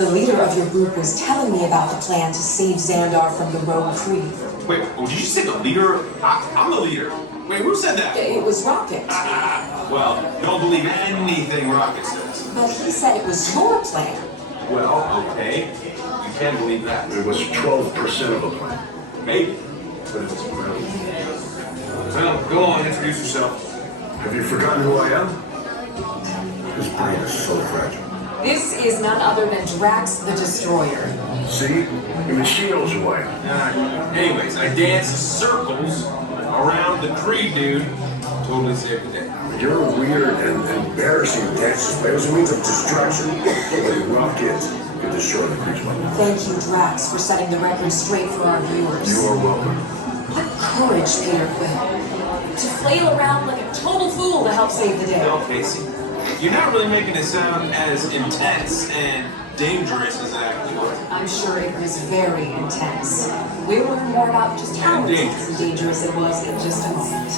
The leader of your group was telling me about the plan to save Xandar from the rogue Kree. Wait, did you say the leader? I'm the leader. Wait, who said that? It was Rocket. Well, don't believe anything Rocket says. But he said it was your plan. Well, okay. You can believe that. It was 12% of a plan. Maybe. But it was brilliant. Well, go on, introduce yourself. Have you forgotten who I am? His brain is so fragile. This is none other than Drax the Destroyer. See? Even she knows who I am. Anyways, I dance circles around the Kree dude. Totally saved the day. Your weird and embarrassing dances play as a means of distraction. But Rocket could destroy the Kree's weapon. Thank you, Drax, for setting the record straight for our viewers. You are welcome. What courage, Peter Quill. To flail around like a total fool to help save the day. Well, Casey, you're not really making it sound as intense and dangerous as it actually was. I'm sure it was very intense. We'll learn more about just how intense and dangerous it was in just a moment.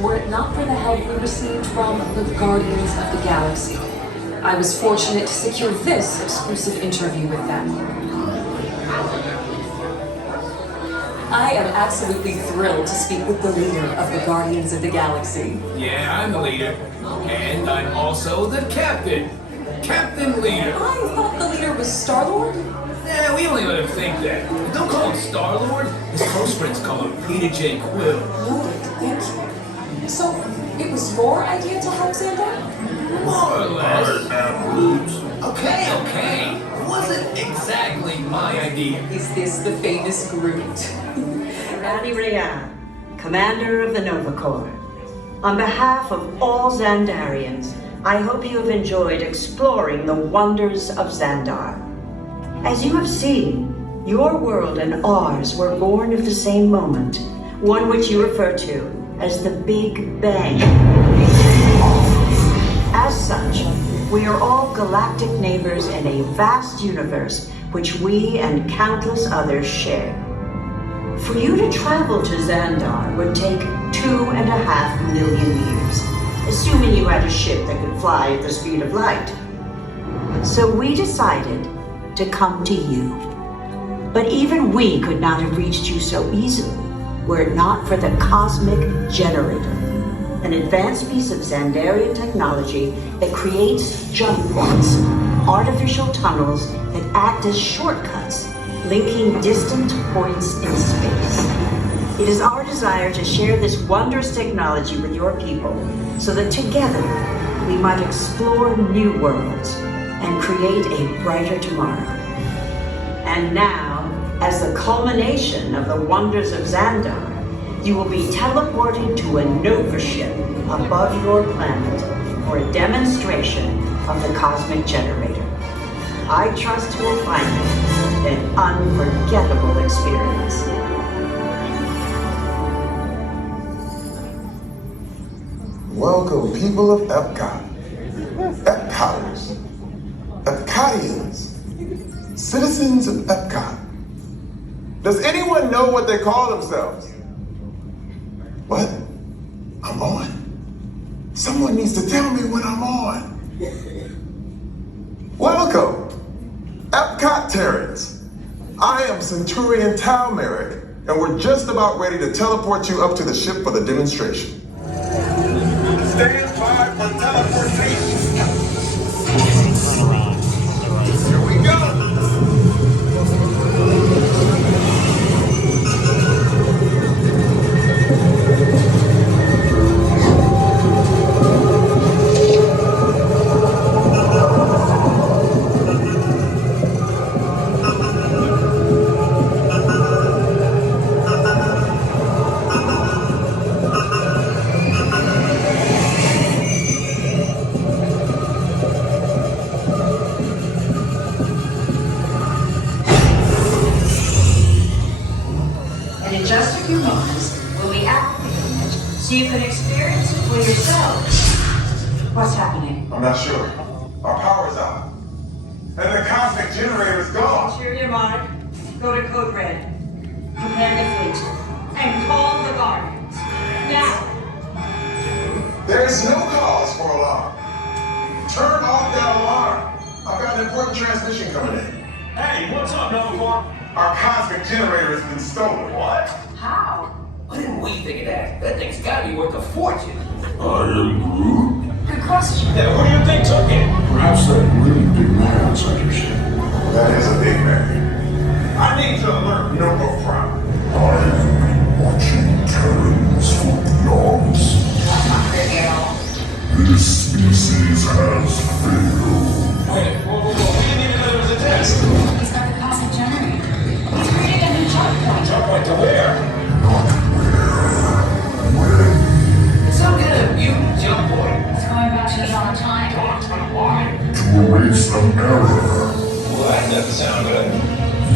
Were it not for the help we received from the Guardians of the Galaxy, I was fortunate to secure this exclusive interview with them. I am absolutely thrilled to speak with the leader of the Guardians of the Galaxy. Yeah, I'm the leader. And I'm also the captain. Captain Leader. I thought the leader was Star-Lord? Yeah, we only let him think that. Don't call him Star-Lord. His close friends call him Peter J. Quill. Noted, thank you. So, it was your idea to help Xandar? More or less. Okay. It wasn't exactly my idea. Is this the famous Groot? Randy Rayan, Commander of the Nova Corps. On behalf of all Xandarians, I hope you have enjoyed exploring the wonders of Xandar. As you have seen, your world and ours were born of the same moment, one which you refer to as the Big Bang. As such, we are all galactic neighbors in a vast universe which we and countless others share. For you to travel to Xandar would take 2.5 million years, assuming you had a ship that could fly at the speed of light. So we decided to come to you. But even we could not have reached you so easily were it not for the Cosmic Generator, an advanced piece of Xandarian technology that creates jump points, artificial tunnels that act as shortcuts, linking distant points in space. It is our desire to share this wondrous technology with your people so that together we might explore new worlds and create a brighter tomorrow. And now, as the culmination of the wonders of Xandar, you will be teleported to a Nova ship above your planet for a demonstration of the Cosmic Generator. I trust you will find it an unforgettable experience. Welcome, people of Epcot. Epcoters. Epcotians. Citizens of Epcot. Does anyone know what they call themselves? What? I'm on? Someone needs to tell me when I'm on. Welcome, Epcot-tarians. I am Centurion Tal Merrick, and we're just about ready to teleport you up to the ship for the demonstration. Stand by for teleportation. Here we go. In just a few moments, we'll be activating it so you can experience it for yourselves. What's happening? I'm not sure. Our power's out. And the cosmic generator's gone. Interior Monarch, go to Code Red. Prepare the fleet. And call the Guardians. Now! There's no cause for alarm. Turn off that alarm. I've got an important transmission coming in. Hey, what's up, number 4? Our cosmic generator has been stolen. What? How? What didn't we think of that? That thing's gotta be worth a fortune. I am Groot. Good question. Yeah, who do you think took it? Perhaps that really big man inside your ship. That is a big man. I need to alert Nova Prime. I am watching Terrans for eons. This species has failed. Wait, whoa. We didn't even know there was a test. He's got the cosmic generator. He's creating a new jump point. Jump point to where? Not where, when, Some kind of mutant jump point. He's going back to the dawn of time. to erase an error. Well, that doesn't sound good.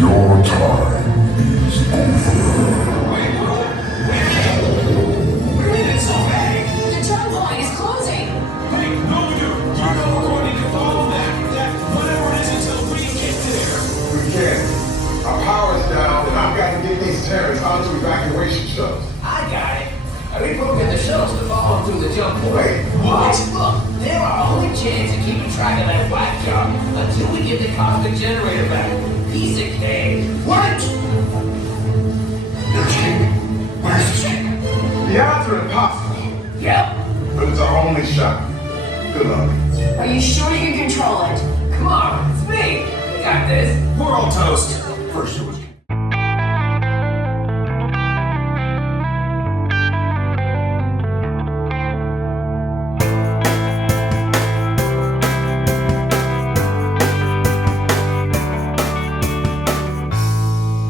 Your time is over. Wait, what do you mean it's so bad? The jump point is closing. Wait, no, dude. You know according to all that whatever it is until we get there. We can't. Our power's down, and I've got to get these Terrans onto evacuation shuttles. I got it. I reprogrammed the shuttles to follow through the jump point. Wait, What? Look, they're our only chance of keeping track of that whack job until we get the cosmic generator back. Piece of cake. What? Yes, King. Where's the ship? The odds are impossible, Yep. but it's our only shot. Good luck. Are you sure you can control it? Come on, it's me. We got this. We're all toast. First it was